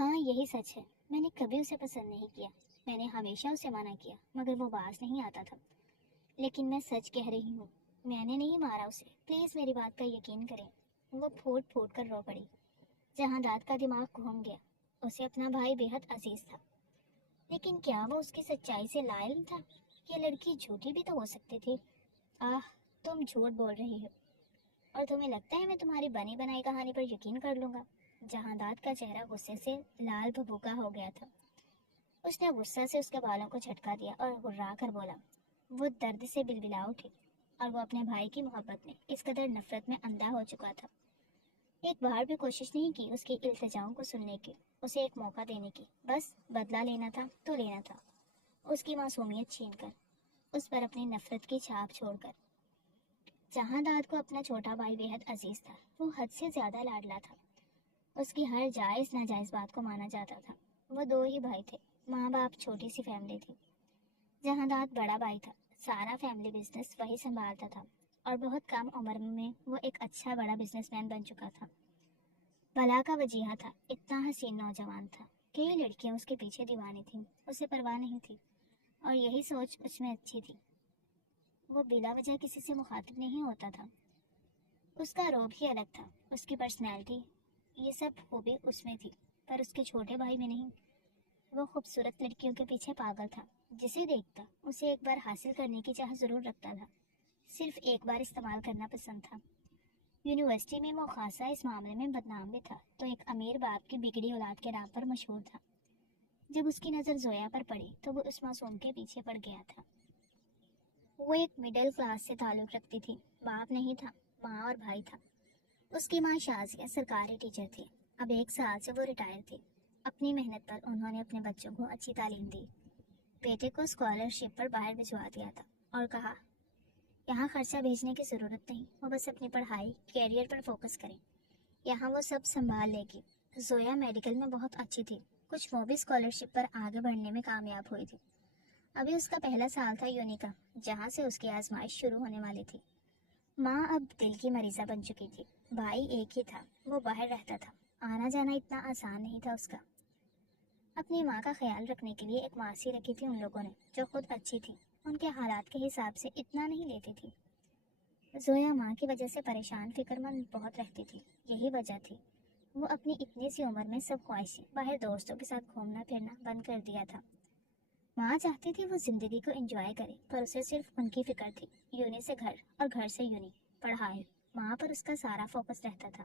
ہاں یہی سچ ہے، میں نے کبھی اسے پسند نہیں کیا، میں نے ہمیشہ اسے منع کیا مگر وہ باز نہیں آتا تھا۔ لیکن میں سچ کہہ رہی ہوں، میں نے نہیں مارا اسے، پلیز میری بات کا یقین کریں۔ وہ پھوٹ پھوٹ کر رو پڑی۔ جہاں داد کا دماغ گھوم گیا، اسے اپنا بھائی بے حد عزیز تھا، لیکن کیا وہ اس کی سچائی سے لا علم تھا؟ یہ لڑکی جھوٹی بھی تو ہو سکتی تھی۔ آہ، تم جھوٹ بول رہی ہو، اور تمہیں لگتا ہے میں تمہاری بنی بنائی کہانی پر یقین کر لوں گا؟ جہاں داد کا چہرہ غصے سے لال بھبوکا ہو گیا تھا۔ اس نے غصہ سے اس کے بالوں کو جھٹکا دیا اور گھرا کر بولا۔ وہ درد سے بلبلا اٹھی، اور وہ اپنے بھائی کی محبت میں اس قدر نفرت میں اندھا ہو چکا تھا۔ ایک بار بھی کوشش نہیں کی اس کی التجاؤں کو سننے کی، اسے ایک موقع دینے کی، بس بدلہ لینا تھا تو لینا تھا، اس کی معصومیت چھین کر، اس پر اپنی نفرت کی چھاپ چھوڑ کر۔ جہاں داد کو اپنا چھوٹا بھائی بے حد عزیز تھا، وہ حد سے زیادہ لاڈلا تھا، اس کی ہر جائز ناجائز بات کو مانا جاتا تھا۔ وہ دو ہی بھائی تھے، ماں باپ، چھوٹی سی فیملی تھی۔ جہاں داد بڑا بھائی تھا، سارا فیملی بزنس وہی سنبھالتا تھا، اور بہت کم عمر میں وہ ایک اچھا بڑا بزنس مین بن چکا تھا۔ بلا کا وجیہہ تھا، اتنا حسین نوجوان تھا کہ یہ لڑکیاں اس کے پیچھے دیوانی تھیں، اسے پرواہ نہیں تھی، اور یہی سوچ اس میں اچھی تھی۔ وہ بلا وجہ کسی سے مخاطب نہیں ہوتا تھا، اس کا روب ہی الگ تھا، اس کی پرسنالٹی، یہ سب خوبی اس میں تھی، پر اس کے چھوٹے بھائی میں نہیں۔ وہ خوبصورت لڑکیوں کے پیچھے پاگل تھا، جسے دیکھتا اسے ایک بار حاصل کرنے کی چاہ ضرور رکھتا تھا، صرف ایک بار استعمال کرنا پسند تھا۔ یونیورسٹی میں وہ خاصا اس معاملے میں بدنام بھی تھا، تو ایک امیر باپ کی بگڑی اولاد کے نام پر مشہور تھا۔ جب اس کی نظر زویا پر پڑی تو وہ اس معصوم کے پیچھے پڑ گیا تھا۔ وہ ایک مڈل کلاس سے تعلق رکھتی تھی، باپ نہیں تھا، ماں اور بھائی تھا۔ اس کی ماں شازیہ سرکاری ٹیچر تھی، اب 1 سال سے وہ ریٹائر تھی۔ اپنی محنت پر انہوں نے اپنے بچوں کو اچھی تعلیم دی، بیٹے کو اسکالرشپ پر باہر بھجوا دیا تھا، اور کہا یہاں خرچہ بھیجنے کی ضرورت نہیں، وہ بس اپنی پڑھائی، کیریئر پر فوکس کریں، یہاں وہ سب سنبھال لے گی۔ زویا میڈیکل میں بہت اچھی تھی، کچھ وہ بھی اسکالرشپ پر آگے بڑھنے میں کامیاب ہوئی تھی۔ ابھی اس کا پہلا سال تھا یونی کا، جہاں سے اس کی آزمائش شروع ہونے والی تھی۔ ماں اب دل کی مریضہ بن چکی تھی، بھائی ایک ہی تھا، وہ باہر رہتا تھا، آنا جانا اتنا آسان نہیں تھا اس کا۔ اپنی ماں کا خیال رکھنے کے لیے ایک ماسی رکھی تھی ان لوگوں نے، جو خود اچھی تھی، ان کے حالات کے حساب سے اتنا نہیں لیتی تھی۔ زویا ماں کی وجہ سے پریشان فکر مند بہت رہتی تھی، یہی وجہ تھی وہ اپنی اتنی سی عمر میں سب خواہشیں باہر دوستوں کے ساتھ گھومنا پھرنا بند کر دیا تھا۔ ماں چاہتی تھی وہ زندگی کو انجوائے کرے، پر اسے صرف ان کی فکر تھی، یونی سے گھر اور گھر سے یونی، پڑھائی، ماں پر اس کا سارا فوکس رہتا تھا۔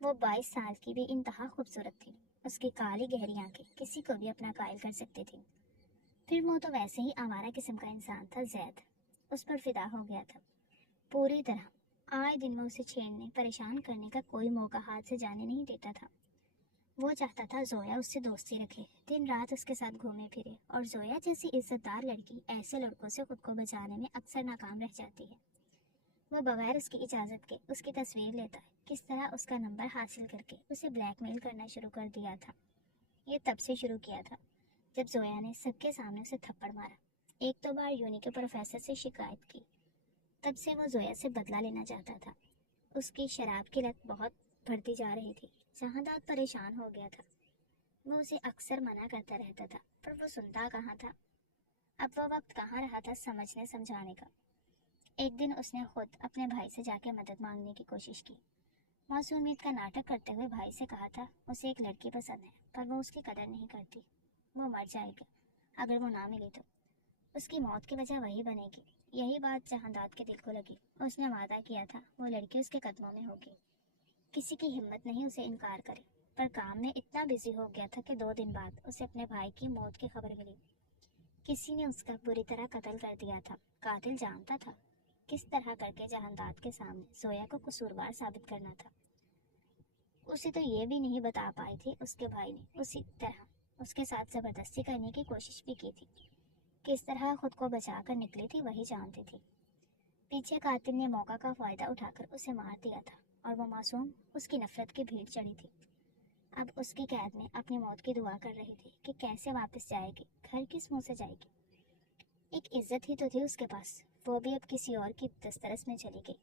وہ 22 سال کی بھی انتہا خوبصورت تھی، اس کی کالی گہری آنکھیں کسی کو بھی اپنا قائل کر سکتی تھی۔ پھر وہ تو ویسے ہی آوارہ قسم کا انسان تھا، زید اس پر فدا ہو گیا تھا پوری طرح۔ آئے دن میں اسے چھیڑنے، پریشان کرنے کا کوئی موقع ہاتھ سے جانے نہیں دیتا تھا۔ وہ چاہتا تھا زویا اس سے دوستی رکھے، دن رات اس کے ساتھ گھومے پھرے، اور زویا جیسی عزت دار لڑکی ایسے لڑکوں سے خود کو بچانے میں اکثر ناکام رہ جاتی ہے۔ وہ بغیر اس کی اجازت کے اس کی تصویر لیتا ہے، کس طرح اس کا نمبر حاصل کر کے اسے بلیک میل کرنا شروع کر دیا تھا۔ یہ تب سے شروع کیا تھا جب زویا نے سب کے سامنے اسے تھپڑ مارا، ایک دو بار یونی کے پروفیسر سے شکایت کی۔ تب سے وہ زویا سے بدلہ لینا چاہتا تھا۔ اس کی شراب کی لت بہت بڑھتی جا رہی تھی، جہاں داد پریشان ہو گیا تھا۔ وہ اسے اکثر منع کرتا رہتا تھا، پر وہ سنتا کہاں تھا۔ اب وہ وقت کہاں رہا تھا سمجھنے سمجھانے کا۔ ایک دن اس نے خود اپنے بھائی سے جا کے مدد مانگنے کی کوشش کی۔ معصومیت کا ناٹک کرتے ہوئے بھائی سے کہا تھا اسے ایک لڑکی پسند ہے، پر وہ اس کی قدر نہیں کرتی، وہ مر جائے گا اگر وہ نہ ملی تو، اس کی موت کی وجہ وہی بنے گی۔ یہی بات جہاں داد کے دل کو لگی، اس نے وعدہ کیا تھا وہ لڑکی اس کے قدموں میں ہوگی، کسی کی ہمت نہیں اسے انکار کرے، پر کام میں اتنا بزی ہو گیا تھا کہ 2 دن بعد اسے اپنے بھائی کی موت کی خبر ملی۔ کسی نے اس کا بری طرح قتل کر دیا تھا، قاتل جانتا تھا کس طرح کر کے جہاں داد کے سامنے زویا کو قصوروار ثابت کرنا تھا۔ اسے تو یہ بھی نہیں بتا پائی تھی اس کے بھائی نے اسی طرح اس کے ساتھ زبردستی کرنے کی کوشش بھی کی تھی، کس طرح خود کو بچا کر نکلی تھی وہی جانتی تھی۔ پیچھے قاتل نے موقع کا فائدہ اٹھا کر اسے مار دیا تھا، اور وہ معصوم اس کی نفرت کی بھیڑ چڑھی تھی۔ اب اس کی قید میں اپنی موت کی دعا کر رہی تھی کہ کیسے واپس جائے گی، گھر کس منہ سے جائے گی۔ ایک عزت ہی تو تھی اس کے پاس، وہ بھی اب کسی اور کی دسترس میں چلی گئی۔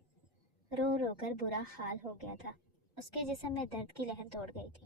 رو رو کر برا حال ہو گیا تھا، اس کے جسم میں درد کی لہر دوڑ گئی تھی،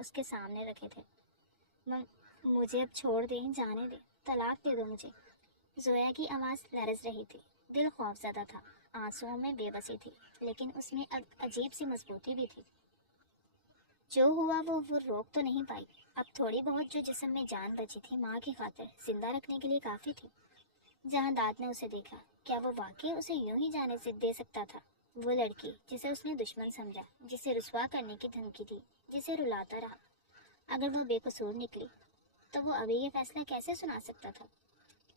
اس کے سامنے رکھے تھے۔ مجھے اب چھوڑ دیں، جانے دیں، طلاق دے دو مجھے۔ زویا کی آواز لرز رہی تھی، دل خوف زدہ تھا، آنسوؤں میں بے بسی تھی، لیکن اس میں عجیب سی مضبوطی بھی تھی۔ جو ہوا وہ روک تو نہیں پائی۔ اب تھوڑی بہت جو جسم میں جان بچی تھی ماں کی خاطر زندہ رکھنے کے لیے کافی تھی۔ جہانداد نے اسے دیکھا، کیا وہ واقعی اسے یوں ہی جانے دے سکتا تھا؟ وہ لڑکی جسے اس نے دشمن سمجھا، جسے رسوا کرنے کی دھمکی دی، جسے رلاتا رہا، اگر وہ بے قصور نکلی تو وہ ابھی یہ فیصلہ کیسے سنا سکتا تھا؟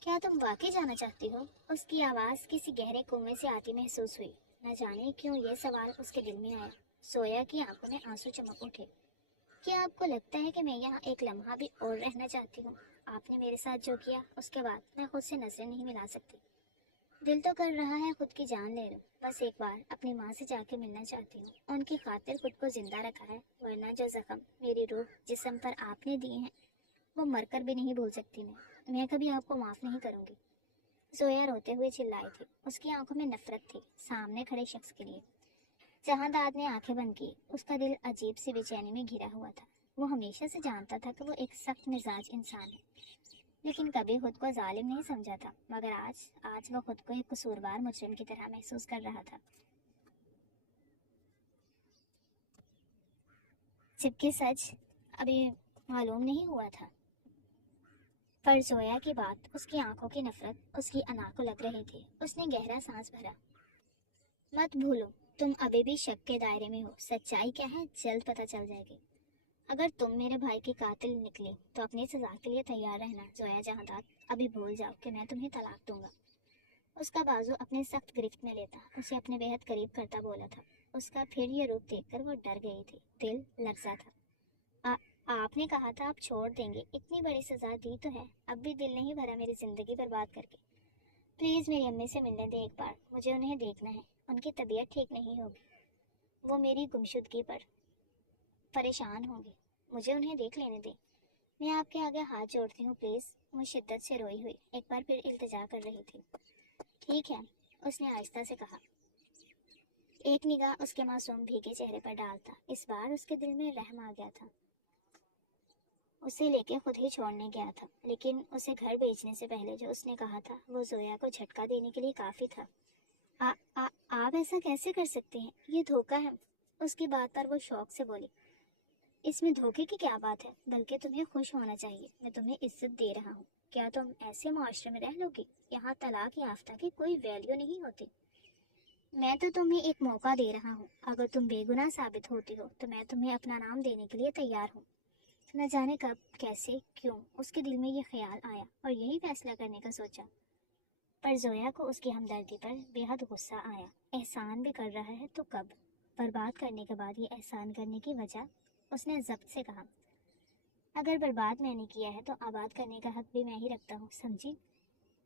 کیا تم واقعی جانا چاہتی ہو؟ اس کی آواز کسی گہرے کنویں سے آتی محسوس ہوئی۔ نہ جانے کیوں یہ سوال اس کے دل میں آیا۔ زویا کی آنکھوں میں آنسو چمک اٹھے۔ کیا آپ کو لگتا ہے کہ میں یہاں ایک لمحہ بھی اور رہنا چاہتی ہوں؟ آپ نے میرے ساتھ جو کیا اس کے بعد میں خود سے نظریں نہیں ملا سکتی۔ دل تو کر رہا ہے خود کی جان لے لوں، بس ایک بار اپنی ماں سے جا کے ملنا چاہتی ہوں۔ ان کی خاطر خود کو زندہ رکھا ہے، ورنہ جو زخم میری روح جسم پر آپ نے دیے ہیں وہ مر کر بھی نہیں بھول سکتی میں کبھی آپ کو معاف نہیں کروں گی۔ زویا روتے ہوئے چلائی تھی، اس کی آنکھوں میں نفرت تھی، سامنے کھڑے شخص کے لیے۔ جہانداد نے آنکھیں بند کی، اس کا دل عجیب سی بے چینی میں گھرا ہوا تھا۔ وہ ہمیشہ سے جانتا تھا کہ وہ ایک سخت مزاج انسان ہے، لیکن کبھی خود کو ظالم نہیں سمجھا تھا، مگر آج وہ خود کو ایک قصوروار مجرم کی طرح محسوس کر رہا تھا، جبکہ سچ ابھی معلوم نہیں ہوا تھا۔ پر زویا کی بات، اس کی آنکھوں کی نفرت اس کی انا کو لگ رہی تھی۔ اس نے گہرا سانس بھرا۔ مت بھولو، تم ابھی بھی شک کے دائرے میں ہو، سچائی کیا ہے جلد پتہ چل جائے گی۔ اگر تم میرے بھائی کی قاتل نکلی تو اپنی سزا کے لیے تیار رہنا۔ زویا جہانداد، ابھی بھول جاؤ کہ میں تمہیں طلاق دوں گا۔ اس کا بازو اپنے سخت گرفت میں لیتا اسے اپنے بےحد قریب کرتا بولا تھا۔ اس کا پھر یہ روپ دیکھ کر وہ ڈر گئی تھی، دل لرزا تھا۔ آپ نے کہا تھا آپ چھوڑ دیں گے، اتنی بڑی سزا دی تو ہے، اب بھی دل نہیں بھرا میری زندگی برباد کر کے؟ پلیز میری امی سے ملنے دیں ایک بار، مجھے انہیں دیکھنا ہے، ان کی طبیعت ٹھیک نہیں ہوگی، وہ میری گمشدگی پر پریشان ہوں گی، مجھے انہیں دیکھ لینے دیں۔ میں آپ کے آگے ہاتھ جوڑتی ہوں پلیز۔ وہ شدت سے روئی ہوئی، ایک بار پھر التجا کر رہی تھی۔ ٹھیک ہے، اس نے آہستہ سے کہا، ایک نگاہ اس کے معصوم بھیگے چہرے پر ڈالتا۔ اس بار اس کے دل میں رحم آ گیا تھا۔ اسے لے کے خود ہی چھوڑنے گیا تھا، لیکن اسے گھر بھیجنے سے پہلے جو اس نے کہا تھا وہ زویا کو جھٹکا دینے کے لیے کافی تھا۔ آپ ایسا کیسے کر سکتے ہیں؟ یہ دھوکہ ہے۔ اس کی بات پر وہ شوق سے بولی، اس میں دھوکے کی کیا بات ہے؟ بلکہ تمہیں خوش ہونا چاہیے، میں تمہیں عزت دے رہا ہوں۔ کیا تم ایسے معاشرے میں رہ لو گی؟ یہاں طلاق یافتہ کی کوئی ویلیو نہیں ہوتی۔ میں تو تمہیں ایک موقع دے رہا ہوں، اگر تم بے گناہ ثابت ہوتی ہو تو میں تمہیں اپنا نام دینے کے لیے تیار ہوں۔ نہ جانے کب، کیسے، کیوں اس کے دل میں یہ خیال آیا اور یہی فیصلہ کرنے کا سوچا۔ پر زویا کو اس کی ہمدردی پر بے حد غصہ آیا۔ احسان بھی کر رہا ہے تو کب؟ برباد کرنے کے بعد یہ احسان کرنے کی وجہ؟ اس نے ضبط سے کہا، اگر برباد میں نے کیا ہے تو آباد کرنے کا حق بھی میں ہی رکھتا ہوں، سمجھی؟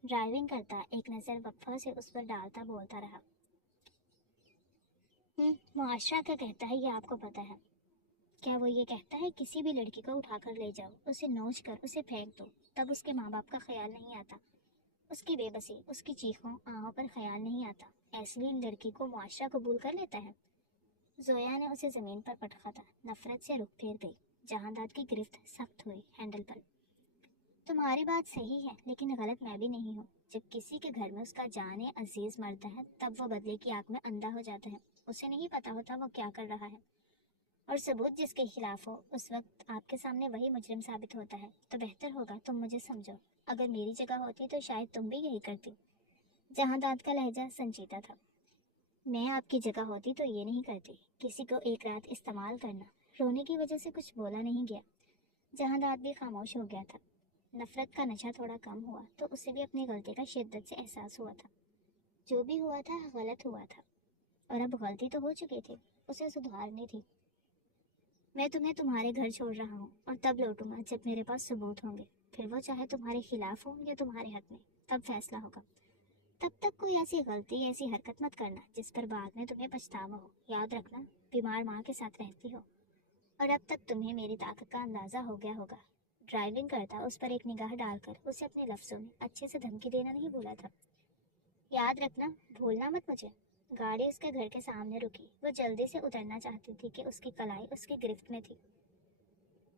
ڈرائیونگ کرتا ایک نظر وقفہ سے اس پر ڈالتا بولتا رہا، معاشرہ کیا کہتا ہے یہ آپ کو پتہ ہے؟ کیا وہ یہ کہتا ہے کسی بھی لڑکی کو اٹھا کر لے جاؤ، اسے نوچ کر اسے پھینک دو، تب اس کے ماں باپ کا خیال نہیں آتا، اس کی بے بسی، اس کی چیخوں آہوں پر خیال نہیں آتا، ایسی لڑکی کو معاشرہ قبول کر لیتا ہے؟ زویا نے اسے زمین پر پٹخا تھا، نفرت سے رخ پھیر گئی۔ جہانداد کی گرفت سخت ہوئی ہینڈل پر۔ تمہاری بات صحیح ہے، لیکن غلط میں بھی نہیں ہوں۔ جب کسی کے گھر میں اس کا جان عزیز مرتا ہے تب وہ بدلے کی آگ میں اندھا ہو جاتا ہے، اسے نہیں پتا ہوتا وہ کیا کر رہا ہے، اور ثبوت جس کے خلاف ہو اس وقت آپ کے سامنے وہی مجرم ثابت ہوتا ہے۔ تو بہتر ہوگا تم مجھے سمجھو، اگر میری جگہ ہوتی تو شاید تم بھی یہی کرتی۔ جہانداد کا لہجہ سنجیدہ تھا۔ میں آپ کی جگہ ہوتی تو یہ نہیں کرتی۔ کسی کو ایک رات استعمال کرنا۔ رونے کی وجہ سے کچھ بولا نہیں گیا۔ جہانداد بھی خاموش ہو گیا تھا۔ نفرت کا نشہ تھوڑا کم ہوا تو اسے بھی اپنی غلطی کا شدت سے احساس ہوا تھا۔ جو بھی ہوا تھا غلط ہوا تھا، اور اب غلطی تو ہو چکی تھی، اسے سدھارنی تھی۔ میں تمہیں تمہارے گھر چھوڑ رہا ہوں اور تب لوٹوں گا جب میرے پاس ثبوت ہوں گے، پھر وہ چاہے تمہارے خلاف ہوں یا تمہارے حق میں، تب فیصلہ ہوگا۔ تب تک کوئی ایسی غلطی، ایسی حرکت مت کرنا جس پر بعد میں تمہیں پچھتاوا ہو۔ یاد رکھنا، بیمار ماں کے ساتھ رہتی ہو، اور اب تک تمہیں میری طاقت کا اندازہ ہو گیا ہوگا۔ ڈرائیونگ کرتا اس پر ایک نگاہ ڈال کر اسے اپنے لفظوں میں اچھے سے دھمکی دینا نہیں بھولا تھا۔ یاد رکھنا، بھولنا مت مجھے۔ گاڑی اس کے گھر کے سامنے رکی۔ وہ جلدی سے اترنا چاہتی تھی کہ اس کی کلائی اس کی گرفت میں تھی۔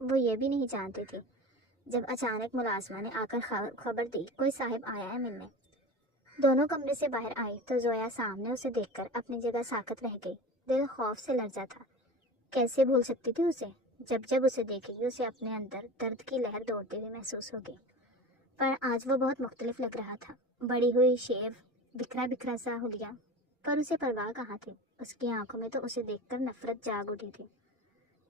وہ یہ بھی نہیں جانتی تھی جب اچانک ملازمہ نے آ کر خبر دی کوئی صاحب آیا ہے ملنے۔ دونوں کمرے سے باہر آئی تو زویا سامنے اسے دیکھ کر اپنی جگہ ساکت رہ گئی۔ دل خوف سے لرزا تھا۔ کیسے بھول سکتی تھی اسے؟ جب اسے دیکھے گی اسے اپنے اندر درد کی لہر دوڑتے ہوئے محسوس ہوگی۔ پر آج وہ بہت مختلف لگ رہا تھا۔ بڑی ہوئی شیو، بکھرا سا حلیہ، پر اسے پرواہ کہاں تھی۔ اس کی آنکھوں میں تو اسے دیکھ کر نفرت جاگ اٹھی تھی۔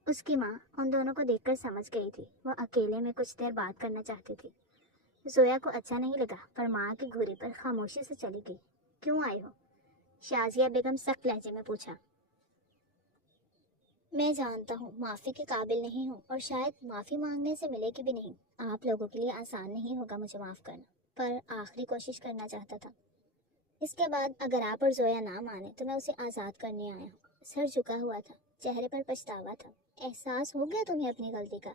اس کی ماں ان دونوں کو دیکھ کر سمجھ گئی تھی۔ وہ اکیلے میں کچھ دیر بات کرنا چاہتی تھی۔ زویا کو اچھا نہیں لگا پر ماں کی گھوری پر خاموشی سے چلی گئی۔ کیوں آئے ہو؟ شازیہ بیگم سخت لہجے میں پوچھا۔ میں جانتا ہوں معافی کے قابل نہیں ہوں اور شاید معافی مانگنے سے ملے گی بھی نہیں۔ آپ لوگوں کے لیے آسان نہیں ہوگا مجھے معاف کرنا، پر آخری کوشش کرنا چاہتا تھا۔ اس کے بعد اگر آپ اور زویا نہ مانے تو میں اسے آزاد کرنے آیا ہوں۔ سر جھکا ہوا تھا، چہرے پر پچھتاوا تھا۔ احساس ہو گیا تمہیں اپنی غلطی کا؟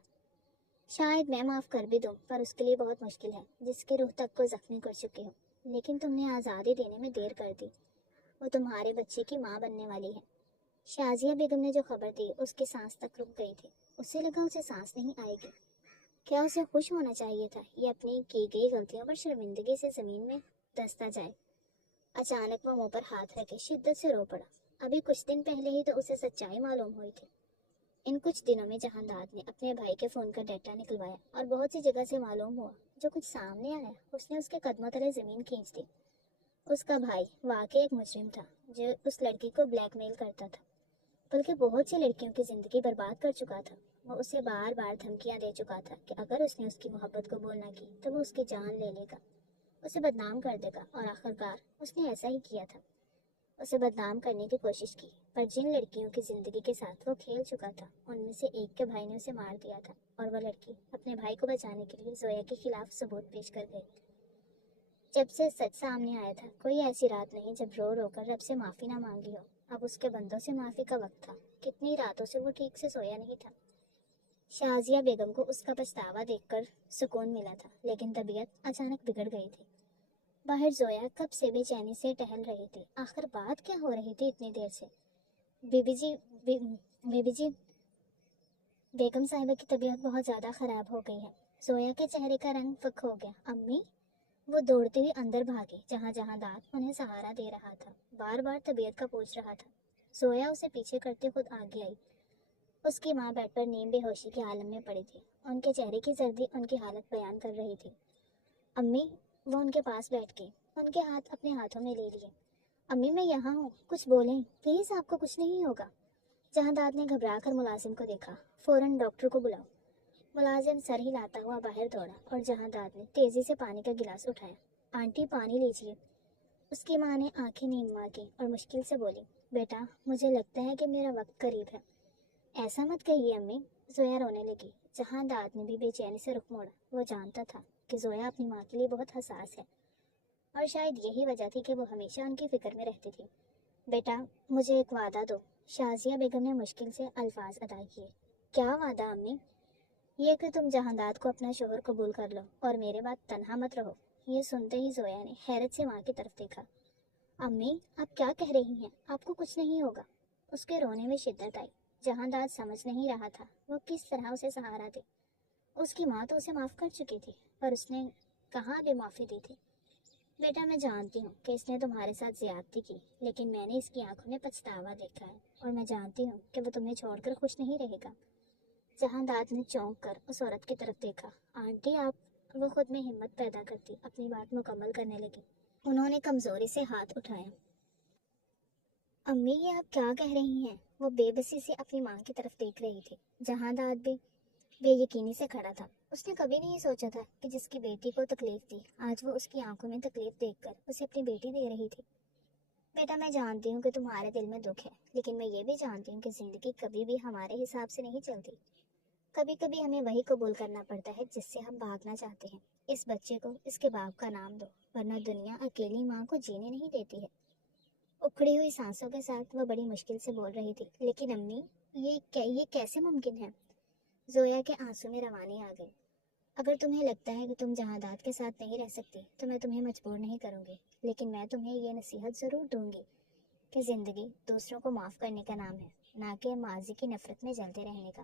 شاید میں معاف کر بھی دوں پر اس کے لیے بہت مشکل ہے، جس کے روح تک کو زخمی کر چکی ہوں۔ لیکن تم نے آزادی دینے میں دیر کر دی۔ وہ تمہارے بچے کی ماں بننے والی ہے۔ شازیہ بیگم نے جو خبر دی اس کی سانس تک رک گئی تھی۔ اسے لگا اسے سانس نہیں آئے گی۔ کیا اسے خوش ہونا چاہیے تھا یہ اپنی کی گئی غلطیوں پر شرمندگی سے زمین میں دستا جائے؟ اچانک وہ منہ پر ہاتھ رکھے شدت سے رو پڑا۔ ابھی کچھ دن پہلے ہی تو اسے سچائی معلوم ہوئی تھی۔ ان کچھ دنوں میں جہانداد نے اپنے بھائی کے فون کا ڈیٹا نکلوایا اور بہت سی جگہ سے معلوم ہوا۔ جو کچھ سامنے آیا اس نے اس کے قدموں تلے زمین کھینچ دی۔ اس کا بھائی واقعی ایک مجرم تھا جو اس لڑکی کو بلیک میل کرتا تھا، بلکہ بہت سی لڑکیوں کی زندگی برباد کر چکا تھا۔ وہ اسے بار بار دھمکیاں دے چکا تھا کہ اگر اس نے اس کی محبت قبول نہ کی تو وہ اس کی جان لے لے گا، اسے بدنام کر دے گا، اور آخرکار اس نے ایسا ہی کیا تھا۔ اسے بدنام کرنے کی کوشش کی، پر جن لڑکیوں کی زندگی کے ساتھ وہ کھیل چکا تھا ان میں سے ایک کے بھائی نے اسے مار دیا تھا، اور وہ لڑکی اپنے بھائی کو بچانے کے لیے زویا کے خلاف ثبوت پیش کر گئی۔ جب سے سچ سامنے آیا تھا کوئی ایسی رات نہیں جب رو رو کر رب سے معافی نہ مانگی ہو۔ اب اس کے بندوں سے معافی کا وقت تھا۔ کتنی راتوں سے وہ ٹھیک سے سویا نہیں تھا۔ شازیہ بیگم کو اس کا پچھتاوا دیکھ کر سکون ملا تھا، لیکن طبیعت اچانک بگڑ گئی تھی۔ باہر زویا کب سے بے چینی سے ٹہل رہی تھی۔ آخر بات کیا ہو رہی تھی اتنی دیر سے؟ بی جی بیگم صاحبہ کی طبیعت بہت زیادہ خراب ہو گئی ہے۔ زویا کے چہرے کا رنگ فک ہو گیا۔ امی؟ وہ دوڑتے ہوئے اندر بھاگی جہاں جہانداد انہیں سہارا دے رہا تھا، بار بار طبیعت کا پوچھ رہا تھا۔ زویا اسے پیچھے کرتے خود آگے آئی۔ اس کی ماں بیڈ پر نیم بے ہوشی کے عالم میں پڑی تھی۔ ان کے چہرے کی زردی ان کی حالت بیان کر رہی تھی۔ امی؟ وہ ان کے پاس بیٹھ گئی، ان کے ہاتھ اپنے ہاتھوں میں لے لیے۔ امی میں یہاں ہوں، کچھ بولیں پلیز، آپ کو کچھ نہیں ہوگا۔ جہانداد نے گھبرا کر ملازم کو دیکھا۔ فوراً ڈاکٹر کو بلاؤ۔ ملازم سر ہلاتا ہوا باہر دوڑا اور جہانداد نے تیزی سے پانی کا گلاس اٹھایا۔ آنٹی پانی لیجیے۔ اس کی ماں نے آنکھیں نیم ماری اور مشکل سے بولی، بیٹا مجھے لگتا ہے کہ میرا وقت قریب ہے۔ ایسا مت کہیے امی۔ زویا رونے لگی۔ جہانداد نے بھی بے چینی سے رخ موڑا۔ وہ جانتا تھا کہ زویا اپنی ماں کے لیے بہت حساس ہے، اور شاید یہی وجہ تھی کہ وہ ہمیشہ ان کی فکر میں رہتی تھی۔ بیٹا مجھے ایک وعدہ دو۔ شازیہ بیگم نے مشکل سے الفاظ ادا کیے۔ کیا وعدہ امی؟ یہ کہ تم جہانداد کو اپنا شوہر قبول کر لو اور میرے بعد تنہا مت رہو۔ یہ سنتے ہی زویا نے حیرت سے ماں کی طرف دیکھا۔ امی آپ کیا کہہ رہی ہیں؟ آپ کو کچھ نہیں ہوگا۔ اس کے رونے میں شدت آئی۔ جہانداد سمجھ نہیں رہا تھا وہ کس طرح اسے سہارا دے۔ اس کی ماں تو اسے معاف کر چکی تھی، پر اس نے کہاں بھی معافی دی تھی۔ بیٹا میں جانتی ہوں کہ اس نے تمہارے ساتھ زیادتی کی، لیکن میں نے اس کی آنکھوں میں پچھتاوا دیکھا ہے، اور میں جانتی ہوں کہ وہ تمہیں چھوڑ کر خوش نہیں رہے گا۔ جہانداد نے چونک کر اس عورت کی طرف دیکھا۔ آنٹی آپ؟ وہ خود میں ہمت پیدا کرتی اپنی بات مکمل کرنے لگی۔ انہوں نے کمزوری سے ہاتھ اٹھایا۔ امی یہ آپ کیا کہہ رہی ہیں؟ وہ بے بسی سے اپنی ماں کی طرف دیکھ رہی تھی۔ جہانداد بھی بے یقینی سے کھڑا تھا۔ اس نے کبھی نہیں سوچا تھا کہ جس کی بیٹی کو تکلیف دی آج وہ اس کی آنکھوں میں تکلیف دیکھ کر اسے اپنی بیٹی دے رہی تھی۔ بیٹا میں جانتی ہوں کہ تمہارے دل میں دکھ ہے، لیکن میں یہ بھی جانتی ہوں کہ زندگی کبھی بھی ہمارے حساب سے نہیں چلتی۔ کبھی کبھی ہمیں وہی قبول کرنا پڑتا ہے جس سے ہم بھاگنا چاہتے ہیں۔ اس بچے کو اس کے باپ کا نام دو، ورنہ دنیا اکیلی ماں کو جینے نہیں دیتی ہے۔ اکھڑی ہوئی سانسوں کے ساتھ وہ بڑی مشکل سے بول رہی تھی، لیکن امی یہ کیسے ممکن ہے؟ زویا کے آنسوں میں روانی آ گئی۔ اگر تمہیں لگتا ہے کہ تم جہانداد کے ساتھ نہیں رہ سکتی تو میں تمہیں مجبور نہیں کروں گی، لیکن میں تمہیں یہ نصیحت ضرور دوں گی کہ زندگی دوسروں کو معاف کرنے کا نام ہے، نہ کہ ماضی کی نفرت میں جلتے رہنے کا۔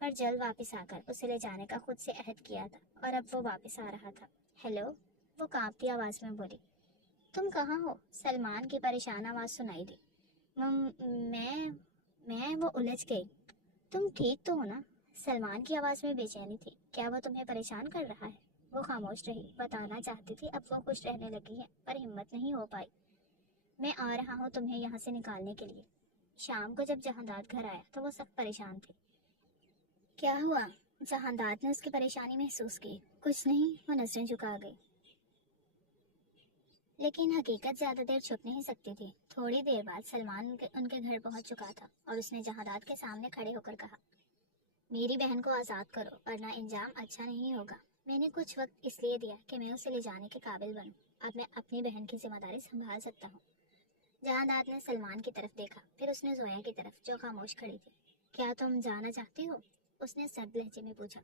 پر جلد واپس آ کر اسے لے جانے کا خود سے عہد کیا تھا، اور اب وہ واپس آ رہا تھا۔ ہیلو، وہ کانپتی آواز میں بولی۔ تم کہاں ہو؟ سلمان کی پریشان آواز سنائی دی۔ میں وہ الجھ گئی۔ تم ٹھیک تو ہو نا؟ سلمان کی آواز میں بے چینی تھی۔ کیا وہ تمہیں پریشان کر رہا ہے؟ وہ خاموش رہی۔ بتانا چاہتی تھی اب وہ خوش رہنے لگی ہے، پر ہمت نہیں ہو پائی۔ میں آ رہا ہوں تمہیں یہاں سے نکالنے کے لیے۔ شام کو جب جہانداد گھر آیا تو وہ سخت پریشان تھی۔ کیا ہوا؟ جہانداد نے اس کی پریشانی محسوس کی۔ کچھ نہیں، وہ نظریں جھکا گئی۔ لیکن حقیقت زیادہ دیر چھپ نہیں سکتی تھی۔ تھوڑی دیر بعد سلمان ان کے گھر پہنچ چکا تھا اور اس نے جہانداد کے سامنے کھڑے ہو کر کہا، میری بہن کو آزاد کرو ورنہ انجام اچھا نہیں ہوگا۔ میں نے کچھ وقت اس لیے دیا کہ میں اسے لے جانے کے قابل بنوں۔ اب میں اپنی بہن کی ذمہ داری سنبھال سکتا ہوں۔ جہانداد نے سلمان کی طرف دیکھا، پھر اس نے زویا کی طرف جو خاموش کھڑی تھی۔ کیا تم جانا چاہتی ہو؟ اس نے سرد لہجے میں پوچھا۔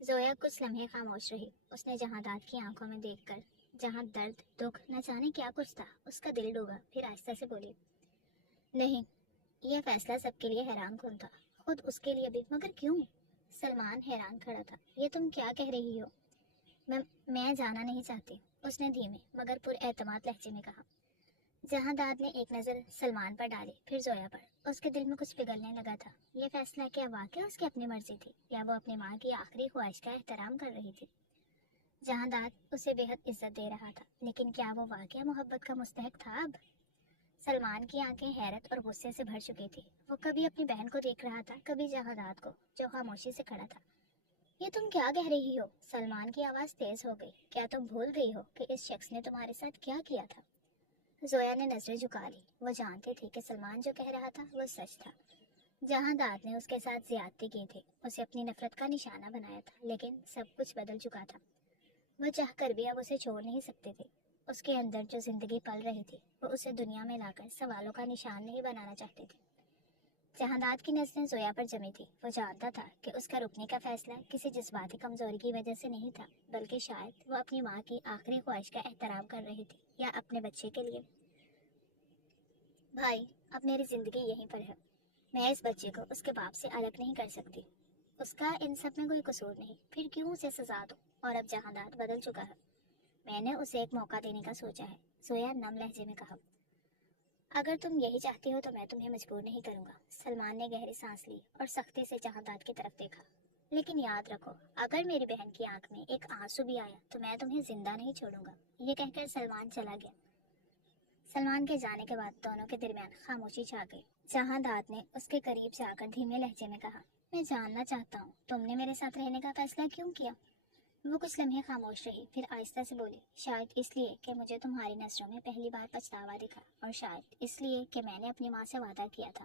زویا کچھ لمحے خاموش رہی۔ اس نے جہانداد کی آنکھوں میں دیکھ کر جہاں درد، دکھ، نہ جانے کیا کچھ تھا، اس کا دل ڈوبا۔ پھر آہستہ سے بولی، نہیں۔ یہ فیصلہ سب کے لیے حیران کن تھا، خود اس کے لیے بھی، مگر کیوں؟ سلمان حیران کھڑا تھا۔ یہ تم کیا کہہ رہی ہو؟ میں جانا نہیں چاہتی، اس نے دھیمے مگر پر اعتماد لہجے میں کہا۔ جہانداد نے ایک نظر سلمان پر ڈالی، پھر زویا پر۔ اس کے دل میں کچھ پگھلنے لگا تھا۔ یہ فیصلہ کیا واقعی اس کی اپنی مرضی تھی، یا وہ اپنی ماں کی آخری خواہش کا احترام کر رہی تھی؟ جہانداد اسے بے حد عزت دے رہا تھا، لیکن کیا وہ واقعی محبت کا مستحق تھا اب؟ سلمان کی آنکھیں حیرت اور غصے سے بھر چکی تھی۔ وہ کبھی اپنی بہن کو دیکھ رہا تھا، کبھی جہانداد کو جو خاموشی سے کھڑا تھا۔ یہ تم کیا کہہ رہی ہو؟ سلمان کی آواز تیز ہو گئی۔ کیا تم بھول گئی ہو کہ اس شخص نے تمہارے ساتھ کیا کیا تھا؟ زویا نے نظریں جھکا لی۔ وہ جانتی تھی کہ سلمان جو کہہ رہا تھا وہ سچ تھا۔ جہانداد نے اس کے ساتھ زیادتی کی تھی، اسے اپنی نفرت کا نشانہ بنایا تھا، لیکن سب کچھ بدل چکا تھا۔ وہ چاہ کر بھی اب اسے چھوڑ نہیں سکتی تھی۔ اس کے اندر جو زندگی پل رہی تھی، وہ اسے دنیا میں لا کر سوالوں کا نشان نہیں بنانا چاہتی تھی۔ جہانداد کی نظریں زویا پر جمی تھی۔ وہ جانتا تھا کہ اس کا رکنے کا فیصلہ کسی جذباتی کمزوری کی وجہ سے نہیں تھا، بلکہ شاید وہ اپنی ماں کی آخری خواہش کا احترام کر رہی تھی، یا اپنے بچے کے لیے۔ بھائی، اب میری زندگی یہیں پر ہے۔ میں اس بچے کو اس کے باپ سے الگ نہیں کر سکتی۔ اس کا ان سب میں کوئی قصور نہیں، پھر کیوں اسے سزا دو؟ اور اب جہانداد بدل چکا ہے۔ میں نے اسے ایک موقع دینے کا سوچا ہے، زویا نم لہجے میں کہا۔ اگر تم یہی چاہتی ہو تو میں تمہیں مجبور نہیں کروں گا۔ سلمان نے گہری سانس لی اور سختی سے جہانداد کی طرف دیکھا۔ لیکن یاد رکھو، اگر میری بہن کی آنکھ میں ایک آنسو بھی آیا تو میں تمہیں زندہ نہیں چھوڑوں گا۔ یہ کہہ کر سلمان چلا گیا۔ سلمان کے جانے کے بعد دونوں کے درمیان خاموشی چھا گئی۔ جہانداد نے اس کے قریب سے آ کر دھیمے لہجے میں کہا، میں جاننا چاہتا ہوں تم نے میرے ساتھ رہنے کا فیصلہ کیوں کیا؟ وہ کچھ لمحے خاموش رہی، پھر آہستہ سے بولی، شاید اس لیے کہ مجھے تمہاری نظروں میں پہلی بار پچھتاوا دکھا، اور شاید اس لیے کہ میں نے اپنی ماں سے وعدہ کیا تھا،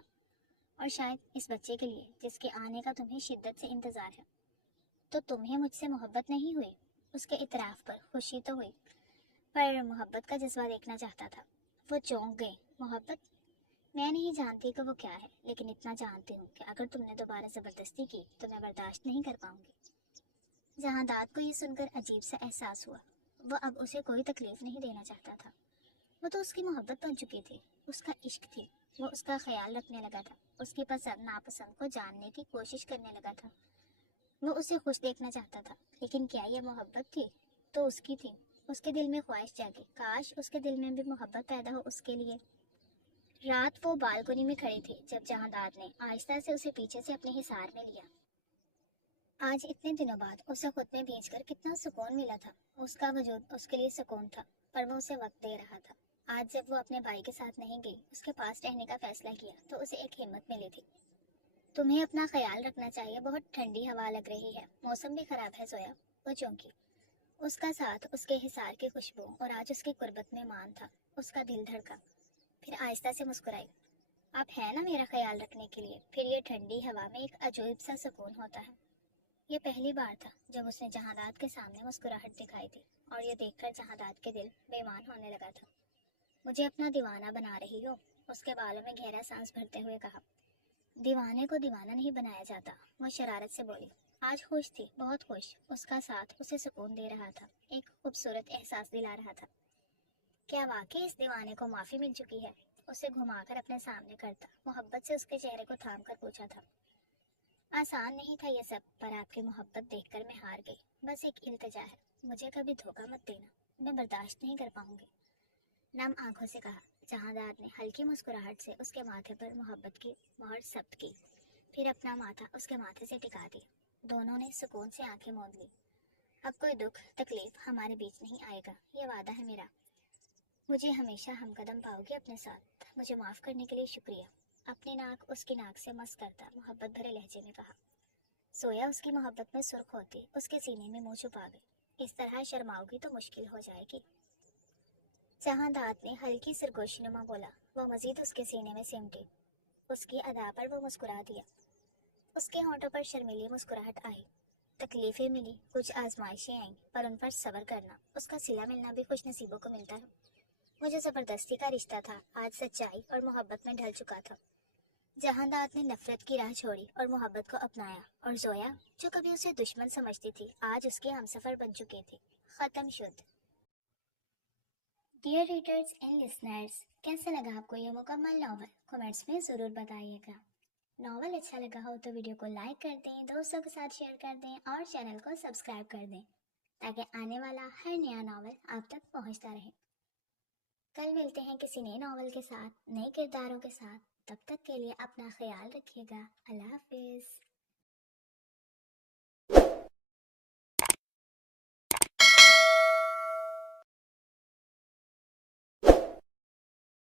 اور شاید اس بچے کے لیے جس کے آنے کا تمہیں شدت سے انتظار ہے۔ تو تمہیں مجھ سے محبت نہیں ہوئی؟ اس کے اعتراف پر خوشی تو ہوئی، پر محبت کا جذبہ دیکھنا چاہتا تھا۔ وہ چونک گئی۔ محبت؟ میں نہیں جانتی کہ وہ کیا ہے، لیکن اتنا جانتی ہوں کہ اگر تم نے دوبارہ زبردستی کی تو میں برداشت نہیں کر پاؤں گی۔ جہانداد کو یہ سن کر عجیب سا احساس ہوا۔ وہ اب اسے کوئی تکلیف نہیں دینا چاہتا تھا۔ وہ تو اس کی محبت بن چکی تھی، اس کا عشق تھی۔ وہ اس کا خیال رکھنے لگا تھا، اس کی پسند ناپسند کو جاننے کی کوشش کرنے لگا تھا۔ وہ اسے خوش دیکھنا چاہتا تھا، لیکن کیا یہ محبت تھی؟ تو اس کی تھی۔ اس کے دل میں خواہش جاگی، کاش اس کے دل میں بھی محبت پیدا ہو اس کے لیے۔ رات وہ بالکنی میں کھڑی تھی جب جہانداد نے آہستہ سے اسے پیچھے سے اپنے حصار میں لیا۔ آج اتنے دنوں بعد اسے خود میں بھیج کر کتنا سکون ملا تھا۔ اس کا وجود اس کے لیے سکون تھا، پر وہ اسے وقت دے رہا تھا۔ آج جب وہ اپنے بھائی کے ساتھ نہیں گئی، اس کے پاس رہنے کا فیصلہ کیا، تو اسے ایک ہمت ملی تھی۔ تمہیں اپنا خیال رکھنا چاہیے، بہت ٹھنڈی ہوا لگ رہی ہے، موسم بھی خراب ہے زویا۔ وہ چونکی۔ اس کا ساتھ، اس کے حصار کی خوشبو اور آج اس کی قربت میں مان تھا۔ اس کا دل دھڑکا، پھر آہستہ سے مسکرائی۔ آپ ہے نا میرا خیال رکھنے کے لیے؟ پھر یہ ٹھنڈی ہوا میں ایک عجیب سا سکون ہوتا ہے۔ یہ پہلی بار تھا جب اس نے جہانداد کے سامنے مسکراہٹ دکھائی تھی، اور یہ دیکھ کر جہانداد کے دل بے ایمان ہونے لگا تھا۔ مجھے اپنا دیوانہ بنا رہی ہو؟ اس کے بالوں میں گہرا سانس بھرتے ہوئے کہا۔ دیوانے کو دیوانہ نہیں بنایا جاتا، وہ شرارت سے بولی۔ آج خوش تھی، بہت خوش۔ اس کا ساتھ اسے سکون دے رہا تھا، ایک خوبصورت احساس دلا رہا تھا۔ کیا واقعی اس دیوانے کو معافی مل چکی ہے؟ اسے گھما کر اپنے سامنے کرتا، محبت سے اس کے چہرے کو تھام کر پوچھا تھا۔ آسان نہیں تھا یہ سب، پر آپ کی محبت دیکھ کر میں ہار گئی۔ بس ایک التجا ہے، مجھے کبھی دھوکہ مت دینا، میں برداشت نہیں کر پاؤں گی، نم آنکھوں سے کہا۔ جہانداد نے ہلکی مسکراہٹ سے اس کے ماتھے پر محبت کی مہر ثبت کی، پھر اپنا ماتھا اس کے ماتھے سے ٹکا دیا۔ دونوں نے سکون سے آنکھیں موند لی۔ اب کوئی دکھ تکلیف ہمارے بیچ نہیں آئے گا، یہ وعدہ ہے میرا۔ مجھے ہمیشہ ہم قدم پاؤ گی اپنے ساتھ۔ مجھے معاف کرنے کے لیے شکریہ۔ اپنی ناک اس کی ناک سے مس کرتا محبت بھرے لہجے میں کہا۔ سویا اس کی محبت میں سرخ ہوتی اس کے سینے میں منہ چھپا گئی۔ اس طرح شرماؤ گی تو مشکل ہو جائے گی۔ جہانداد نے ہلکی سرگوشی نما بولا۔ وہ مزید اس کے سینے میں سمٹی۔ اس کی ادا پر وہ مسکرا دیا۔ اس کے ہونٹوں پر شرمیلی مسکراہٹ آئی۔ تکلیفیں ملی، کچھ آزمائشیں آئیں، پر ان پر صبر کرنا، اس کا صلہ ملنا بھی خوش نصیبوں کو ملتا ہے۔ وہ جو زبردستی کا رشتہ تھا، آج سچائی اور محبت میں ڈھل چکا تھا۔ جہانداد نے نفرت کی راہ چھوڑی اور محبت کو اپنایا، اور زویا جو کبھی اسے دشمن سمجھتی تھی، آج اس کی ہمسفر بن چکی تھی۔ ختم شد۔ ڈیئر ریڈرز اینڈ لسنرز، کیسا لگا آپ کو یہ مکمل ناول؟ کمنٹس میں ضرور بتائیے گا۔ ناول اچھا لگا ہو تو ویڈیو کو لائک کر دیں، دوستوں کے ساتھ شیئر کر دیں اور چینل کو سبسکرائب کر دیں تاکہ آنے والا ہر نیا ناول آپ تک پہنچتا رہے۔ کل ملتے ہیں کسی نئے ناول کے ساتھ، نئے کرداروں کے ساتھ۔ تب تک کے لیے اپنا خیال رکھیے گا۔ اللہ حافظ۔